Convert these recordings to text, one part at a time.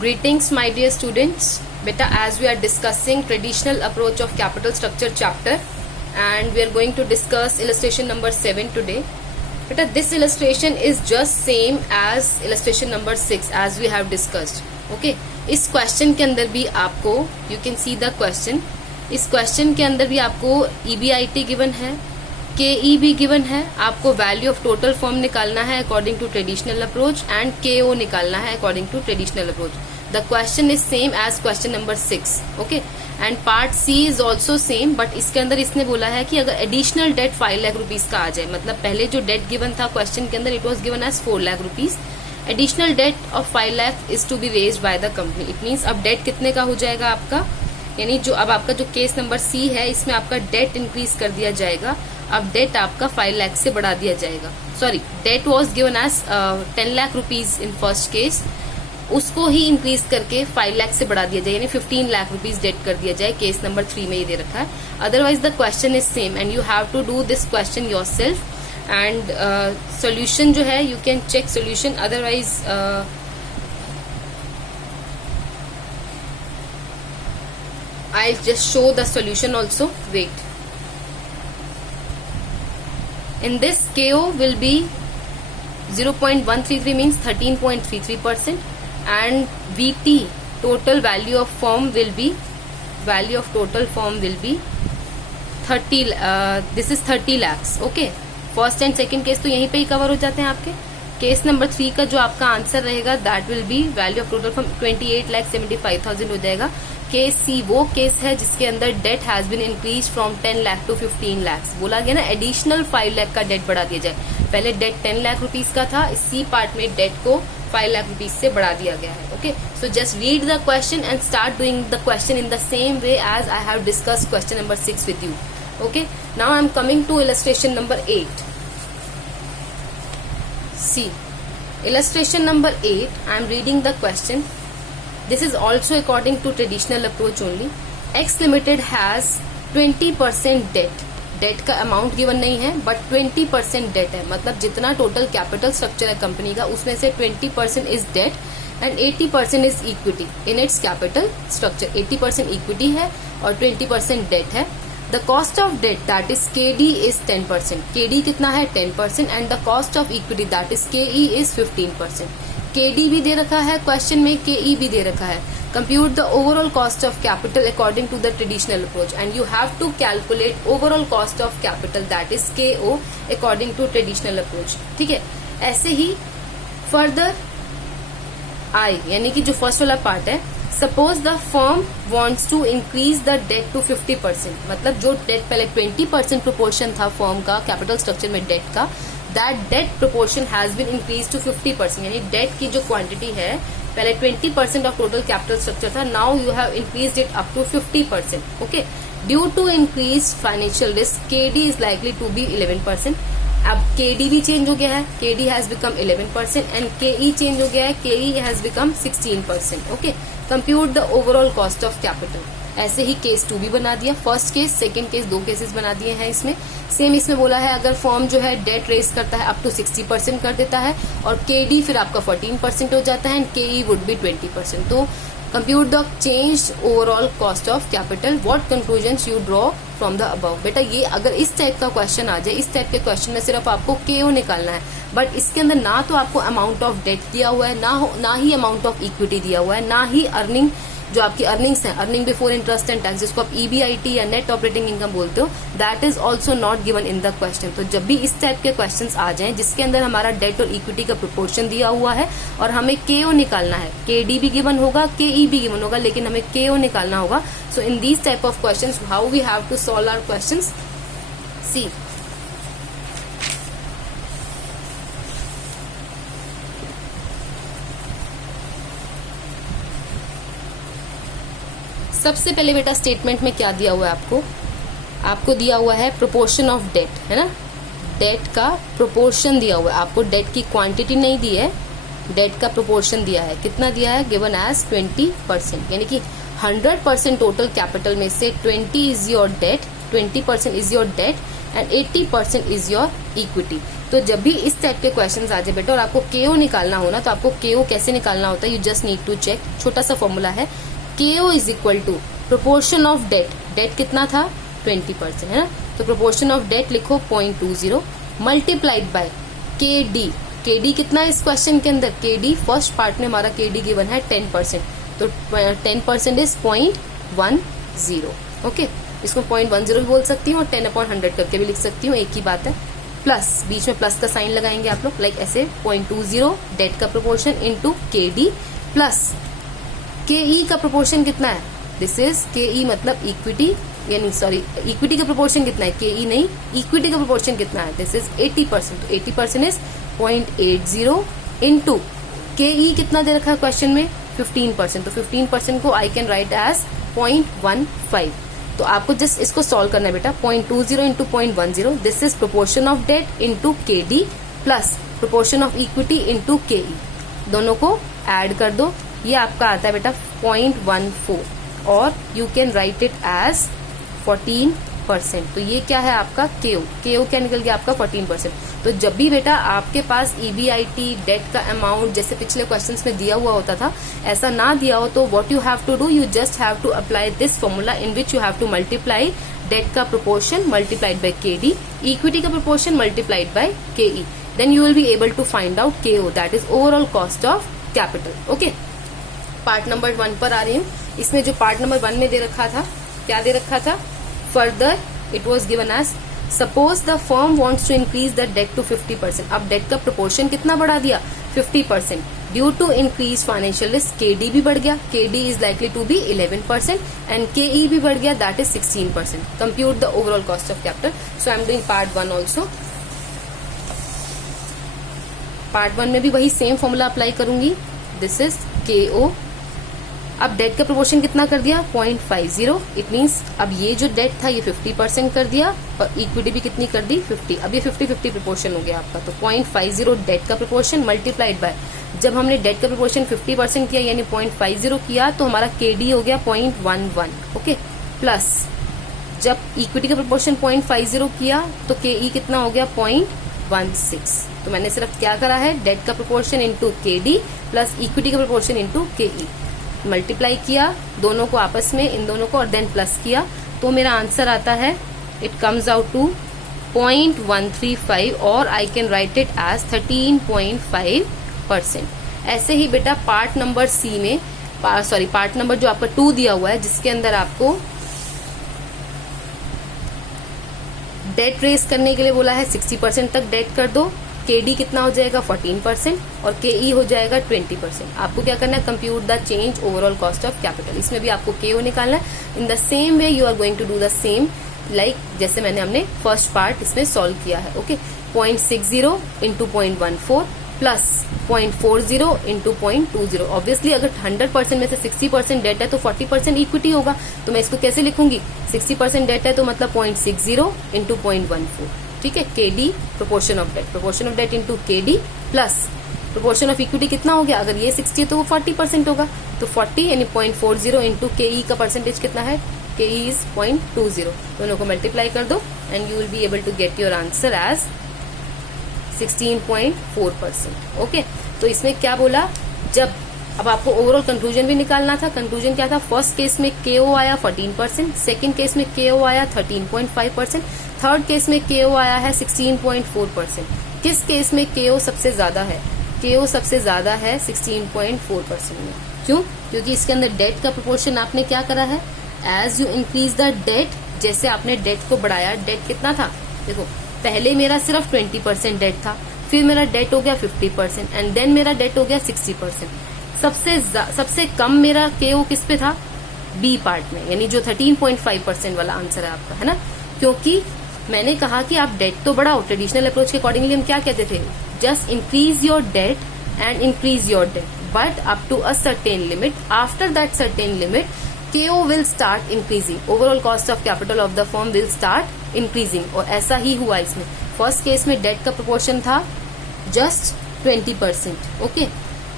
Greetings my dear students. Beta, as we are discussing traditional approach of capital structure chapter and we are going to discuss illustration number 7 today. Beta, this illustration is just same as illustration number 6 as we have discussed. Okay, इस question के अंदर भी आपको you can see the question, इस question के अंदर भी आपको EBIT गिवन है, KE भी गिवन है, आपको वैल्यू ऑफ टोटल फॉर्म निकालना है according to traditional approach and KO निकालना है according to traditional approach. The question is same as question number 6. Okay, and part C is also same, but इसके अंदर इसने बोला है कि अगर एडिशनल डेट 5 लाख रुपीज का आ जाए, मतलब पहले जो डेट गिवन था क्वेश्चन के अंदर it was given as 4 lakh rupees, additional debt of 5 lakh is to be raised by the company. It means अब डेट कितने का हो जाएगा आपका, यानी जो अब आपका जो केस नंबर C है इसमें आपका डेट इंक्रीज कर दिया जाएगा. अब डेट आपका 5 लाख से बढ़ा दिया जाएगा. Sorry, debt was given as 10 lakh rupees in first case, उसको ही इंक्रीज करके 5 लाख से बढ़ा दिया जाए, यानी 15 लाख रुपीज डेट कर दिया जाए. केस नंबर 3 में ये दे रखा है. Otherwise the question is same and you have to do this question yourself. And solution जो है you can check solution, otherwise I'll just show the solution also. Wait. In this KO will be 0.133 means 13.33%, and VT total value of firm will be 30. This is 30 lakhs. Okay. First and second case तो यहीं पे ही cover हो जाते हैं आपके. Case number 3 का जो आपका आंसर रहेगा that will be value of total form 28,75,000 हो जाएगा. केस C वो केस है जिसके अंदर debt has been increase from 10 lakh to 15 lakh. बोला गया ना एडिशनल 5 लाख का डेट बढ़ा दिया जाए. पहले डेट 10 लाख रुपीज का था, इस C पार्ट में डेट को 5 लाख रुपीज से बढ़ा दिया गया है. Okay, so just read the question and start doing the question in the same way as I have discussed question number 6 with you. Okay, now I am coming to illustration number 8. See, illustration number 8, I am reading the question. This is also according to traditional approach only. X Limited has 20% debt. Debt का amount given नहीं है but 20% debt है, मतलब जितना total capital structure है company का उसमें से 20% is debt and 80% is equity in its capital structure. 80% equity है और 20% डेट है. The cost of debt that is KD is 10%. KD कितना है 10% and the cost of equity that is KE is 15%. KD भी दे रखा है क्वेश्चन में, KE भी दे रखा है. Compute the overall cost of capital according to the traditional approach and you have to calculate overall cost of capital that is KO according to traditional approach. ठीक है, ऐसे ही further I यानी कि जो फर्स्ट वाला पार्ट है, suppose the firm wants to increase the debt to 50%, मतलब जो डेट पहले 20% प्रोपोर्शन था फर्म का कैपिटल स्ट्रक्चर में डेट का, that debt proportion has been increase to 50%. यानी डेट की जो क्वांटिटी है पहले 20% ऑफ टोटल कैपिटल स्ट्रक्चर था, now you have increase it up to 50%. Okay, due to increase financial risk KD is likely to be 11%. अब KD भी change हो गया है, KD has become 11% and KE change हो गया है, KE has become 16%. Okay, compute the overall cost of capital. ऐसे ही case 2 भी बना दिया, first case second case 2 cases बना दिए हैं इसमें. सेम इसमें बोला है अगर फर्म जो है डेट रेज करता है अप टू 60% कर देता है और KD फिर आपका 14% हो जाता है एंड KE वुड बी 20%. तो compute the change overall cost of capital. What conclusions you draw from the above. बेटा ये अगर इस टाइप का क्वेश्चन आ जाए, इस टाइप के क्वेश्चन में सिर्फ आपको KO निकालना है, बट इसके अंदर ना तो आपको अमाउंट ऑफ डेट दिया हुआ है, ना ही अमाउंट ऑफ इक्विटी दिया हुआ है, ना ही अर्निंग जो आपकी अर्निंग्स है, earning before interest and tax जिसको आप EBIT या नेट ऑपरेटिंग इनकम बोलते हो, that is also not given in the question. तो जब भी इस टाइप के क्वेश्चंस आ जाएं जिसके अंदर हमारा डेट और इक्विटी का प्रोपोर्शन दिया हुआ है और हमें KO निकालना है, KD भी गिवन होगा, KE भी गिवन होगा, लेकिन हमें KO निकालना होगा. So in these type of questions how we have to solve our questions. See, सबसे पहले बेटा स्टेटमेंट में क्या दिया हुआ है आपको दिया हुआ है प्रोपोर्शन ऑफ डेट, है ना. डेट का प्रोपोर्शन दिया हुआ है आपको, डेट की क्वांटिटी नहीं दी है, डेट का प्रोपोर्शन दिया है. कितना दिया है, गिवन एज 20%, यानी कि 100% टोटल कैपिटल में से 20 is your debt, 20% is your debt and 80% is your equity. तो जब भी इस टाइप के क्वेश्चंस आ जाए बेटा और आपको केओ निकालना हो ना, तो आपको केओ कैसे निकालना होता है, you just need to check, छोटा सा फॉर्मूला है, K O is equal to proportion of debt, debt कितना था 20% है ना, तो प्रोपोर्शन ऑफ डेट लिखो 0.20 मल्टीप्लाइड बाय केडी, केडी कितना है इस क्वेश्चन के अंदर, केडी फर्स्ट पार्ट में हमारा केडी गिवन है 10%, तो 10% इज 0.10, ओके, इसको 0.10 भी बोल सकती हूँ और 10/100 करके भी लिख सकती हूँ, एक ही बात है, प्लस बीच में प्लस का साइन लगाएंगे आप लोग, लाइक ऐसे 0.20 डेट का प्रोपोर्शन इनटू केडी प्लस केई का प्रोपोर्शन कितना है, दिस इज केई मतलब इक्विटी, यानी सॉरी इक्विटी का प्रोपोर्शन कितना है, केई नहीं, इक्विटी का प्रोपोर्शन कितना है, दिस इज 80%, तो 80% इज 0.80 इनटू केई कितना दे रखा है क्वेश्चन में 15%, तो 15% को आई कैन राइट एज 0.15, तो आपको जस्ट इसको सॉल्व करना है बेटा, 0.20 into 0.10, this is proportion of debt into K D plus proportion of equity into K E, दोनों को ऐड कर दो, ये आपका आता है बेटा 0.14 और you can write it as 14%, तो ये क्या है आपका केओ, केओ क्या निकल गया आपका 14%। तो जब भी बेटा आपके पास ईबीआईटी डेट का अमाउंट जैसे पिछले क्वेश्चंस में दिया हुआ होता था, ऐसा ना दिया हो, तो what you have to do, you just have to apply this formula in which you have to multiply debt का proportion multiplied by KD, equity का proportion multiplied by KE, then you will be able to find out KO, that is overall cost of capital. Okay, part number 1 पर आ रही हूँ। इसमें जो part number 1 में दे रखा था, क्या दे रखा था, further it was given as suppose the firm wants to increase the debt to 50%, अब डेट का प्रोपोर्शन कितना बढ़ा दिया 50%, due to increase financial risk, K D भी बढ़ गया, K D is likely to be 11% and K E भी बढ़ गया, that is 16%, compute the overall cost of capital. So I am doing part 1 also, part 1 में भी वही सेम फॉर्मूला अप्लाई करूंगी, दिस इज केओ, अब डेट का प्रोपोर्शन कितना कर दिया 0.50, इट मीन्स अब ये जो डेट था ये 50% कर दिया और इक्विटी भी कितनी कर दी 50, अब ये 50-50 प्रोपोर्शन हो गया आपका, तो 0.50 डेट का प्रोपोर्शन मल्टीप्लाइड बाय, जब हमने डेट का प्रोपोर्शन 50% किया यानी 0.50 किया तो हमारा केडी हो गया 0.11, ओके, प्लस जब इक्विटी का प्रोपोर्शन 0.50 किया तो केई कितना हो गया 0.16, तो मैंने सिर्फ क्या करा है, डेट का proportion into K D plus equity का प्रोपोर्शन इंटू केई, मल्टीप्लाई किया दोनों को आपस में, इन दोनों को, और देन प्लस किया, तो मेरा आंसर आता है, इट कम्स आउट टू 0.135 और I can write it as 13.5%। ऐसे ही बेटा पार्ट नंबर सी में, पार्ट नंबर जो आपका 2 दिया हुआ है, जिसके अंदर आपको डेट रेस करने के लिए बोला है 60% तक डेट कर दो, केडी कितना हो जाएगा 14% और केई हो जाएगा 20%। आपको क्या करना है, compute the change overall cost of capital, इसमें भी आपको केओ निकालना है। In the same way you are going to do the same, like जैसे हमने फर्स्ट पार्ट इसमें सॉल्व किया है, okay, 0.60 into 0.14 plus 0.40 into 0.20, obviously अगर 100% में से 60% डेट है तो 40% इक्विटी होगा, तो मैं इसको कैसे लिखूंगी, 60% डेट है तो मतलब 0.60 इंटू 0.14, ठीक है, K D proportion of debt into K D plus proportion of equity कितना हो गया, अगर ये 60 है तो वो 40% होगा, तो 40 यानी 0.40 इंटू केई का परसेंटेज कितना है, केई इज 0.20, दोनों को मल्टीप्लाई कर दो and you will be able to get your answer as 16.4%, okay. तो इसमें क्या बोला, जब अब आपको ओवरऑल कंक्लूजन भी निकालना था, कंक्लूजन क्या था, फर्स्ट केस में केओ आया 14%, सेकंड केस में केओ आया 13.5%, थर्ड केस में केओ आया है 16.4%। किस केस में केओ सबसे ज्यादा है, केओ सबसे ज्यादा है 16.4% में, क्यों, क्योंकि इसके अंदर डेट का प्रोपोर्शन आपने क्या करा है, as you increase the debt, जैसे आपने डेट को बढ़ाया, डेट कितना था, देखो पहले मेरा सिर्फ 20% डेट था, फिर मेरा डेट हो गया 50% एंड देन मेरा डेट हो गया 60%। सबसे कम मेरा केओ किस पे था, बी पार्ट में, यानी जो 13.5% वाला आंसर है आपका, है ना, क्योंकि मैंने कहा कि आप डेट तो बढ़ाओ, ट्रेडिशनल अप्रोच के अकॉर्डिंगली हम क्या कहते थे, just increase your debt and increase your debt, but up to a certain limit, after that certain limit KO will start increasing, overall cost of capital of the firm will start increasing, और ऐसा ही हुआ इसमें। First case में debt का proportion था just 20%, okay,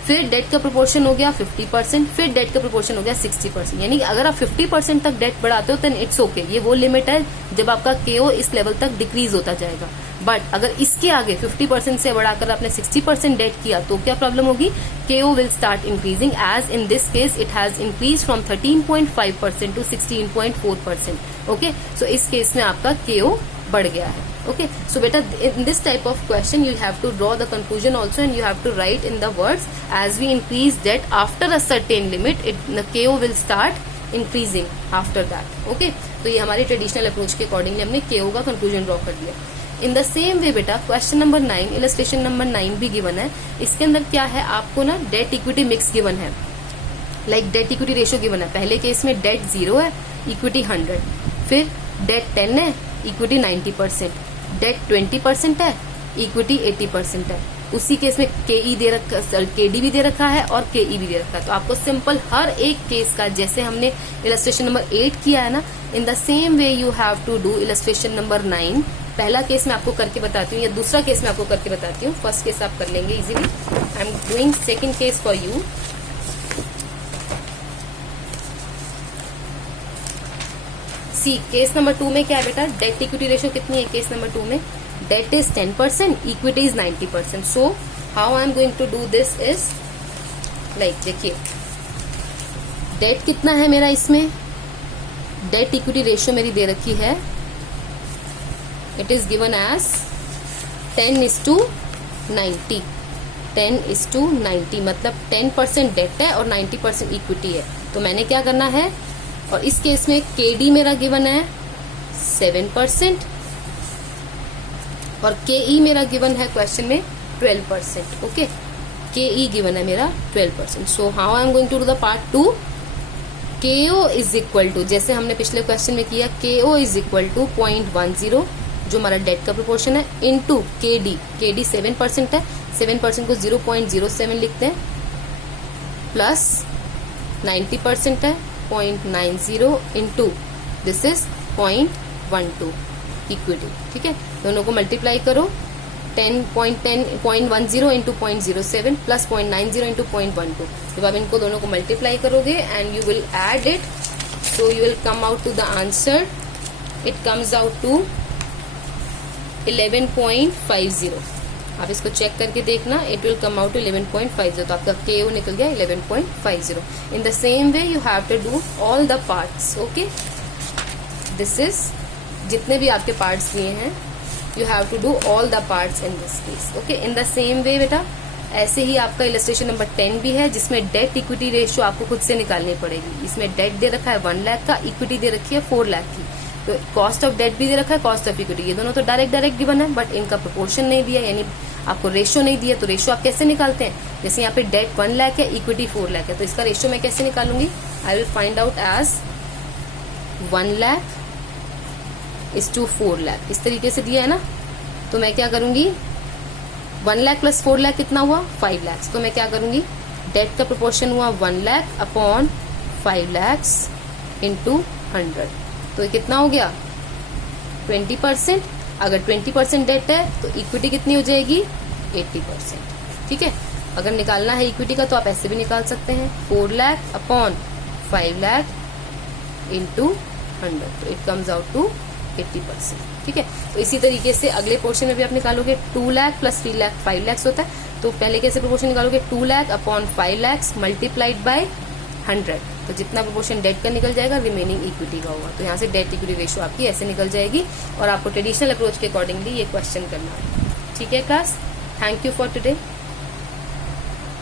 फिर debt का प्रोपोर्शन हो गया 50%, फिर डेट का प्रोपोर्शन हो गया 60%। यानी कि अगर आप 50% तक डेट बढ़ाते हो तो इट्स ओके, ये वो लिमिट है जब आपका केओ इस लेवल तक डिक्रीज होता जाएगा। बट अगर इसके आगे 50% से बढ़ाकर आपने 60% डेट किया तो क्या प्रॉब्लम होगी, KO will start increasing, as in this case it has increase from 13.5% to 16.4%। Okay, so इस केस में आपका केओ बढ़ गया है। Okay, so beta, in this type of question you have to draw the conclusion also, and you have to write in the words, as we increase debt after a certain limit, the KO will start increasing after that. Okay, तो ये हमारी traditional approach के accordingly हमने KO का conclusion draw कर दिया। इन the same वे बेटा question number 9, illustration number 9 भी गिवन है। इसके अंदर क्या है, आपको ना डेट इक्विटी मिक्स गिवन है, like debt equity ratio given है। पहले केस में डेट 0 है, इक्विटी 100, फिर डेट 10 है, इक्विटी 90%, डेट 20% है, इक्विटी 80% है। उसी केस में केई दे रखा, केडी भी दे रखा है और केई भी दे रखा है। तो आपको सिंपल हर एक केस का, जैसे हमने इलस्ट्रेशन नंबर 8 किया है ना, in the same way you have to do illustration number 9। पहला केस मैं आपको करके बताती हूँ या दूसरा केस मैं आपको करके बताती हूँ। फर्स्ट केस आप कर लेंगे easily. I am doing second case for you. See case number 2 में क्या है बेटा, डेट इक्विटी रेशियो कितनी है केस नंबर 2 में, debt is 10%, equity is 90%। So how I am going to do this is like, देखिए डेट कितना है मेरा, इसमें डेट इक्विटी रेशियो मेरी दे रखी है, इट इज गिवन एज 10:90, 10:90, मतलब 10% डेट है और 90% इक्विटी है। तो मैंने क्या करना है, और इस केस में केडी मेरा गिवन है 7% और केई मेरा गिवन है क्वेश्चन में 12%। ओके, केई गिवन है मेरा 12%। So how I am going to do the part 2, KO is equal to, जैसे हमने पिछले क्वेश्चन में किया, केओ इज इक्वल टू 0.10 जो हमारा डेट का प्रोपोर्शन है, इनटू केडी, केडी 7% है, 7% को 0.07 लिखते हैं, प्लस 90% है 0.90 इंटू दिस इज 0.12 इक्विटी। ठीक है, दोनों को मल्टीप्लाई करो, 0.10 इंटू 0.07 प्लस 0.90 इंटू 0.12। जब आप इनको दोनों को मल्टीप्लाई करोगे and you will add it, so you will come out to the answer, it comes out to 11.50। आप इसको चेक करके देखना, it will come out to 11.50। तो आपका केओ निकल गया 11.50। In the same way you have to do all the parts. Okay, this is जितने भी आपके पार्ट्स दिए हैं, you have to do all the parts in this case. Okay, in the same वे बेटा ऐसे ही आपका इलस्ट्रेशन नंबर 10 भी है, जिसमें डेट इक्विटी रेशियो आपको खुद से निकालनी पड़ेगी। इसमें डेट दे रखा है 1 लाख का, इक्विटी दे रखी है 4 लाख की। तो कॉस्ट ऑफ डेट भी दे रखा है, कॉस्ट ऑफ इक्विटी, ये दोनों तो डायरेक्ट गिवन है, बट इनका प्रोपोर्शन नहीं दिया, यानी आपको रेशियो नहीं दिया। तो रेशियो आप कैसे निकालते हैं, जैसे यहाँ पे डेट 1 लाख है, इक्विटी 4 लाख है, तो इसका रेशियो मैं कैसे निकालूंगी, I will find out as 1 lakh is to 4 lakh, इस तरीके से दिया है ना। तो मैं क्या करूंगी, 1 लाख प्लस 4 लाख कितना हुआ, 5 लाख। तो मैं क्या करूंगी, डेट का प्रोपोर्शन हुआ 1 लाख अपॉन 5 लाख इंटू 100, तो ये कितना हो गया 20%। अगर 20% डेट है तो इक्विटी कितनी हो जाएगी 80%। ठीक है, अगर निकालना है इक्विटी का तो आप ऐसे भी निकाल सकते हैं, 4 लाख अपॉन 5 लाख इंटू 100, तो इट कम्स आउट टू 80%। ठीक है, तो इसी तरीके से अगले पोर्शन में भी आप निकालोगे, 2 लाख प्लस 3 लाख 5 लाख होता है। तो पहले कैसे प्रोपोर्शन निकालोगे, 2 lakh upon 5 lakh multiplied by 100, तो जितना प्रोपोर्शन डेट का निकल जाएगा रिमेनिंग इक्विटी का होगा। तो यहाँ से डेट इक्विटी रेशियो आपकी ऐसे निकल जाएगी, और आपको ट्रेडिशनल अप्रोच के अकॉर्डिंगली ये क्वेश्चन करना है। ठीक है class, thank you for today.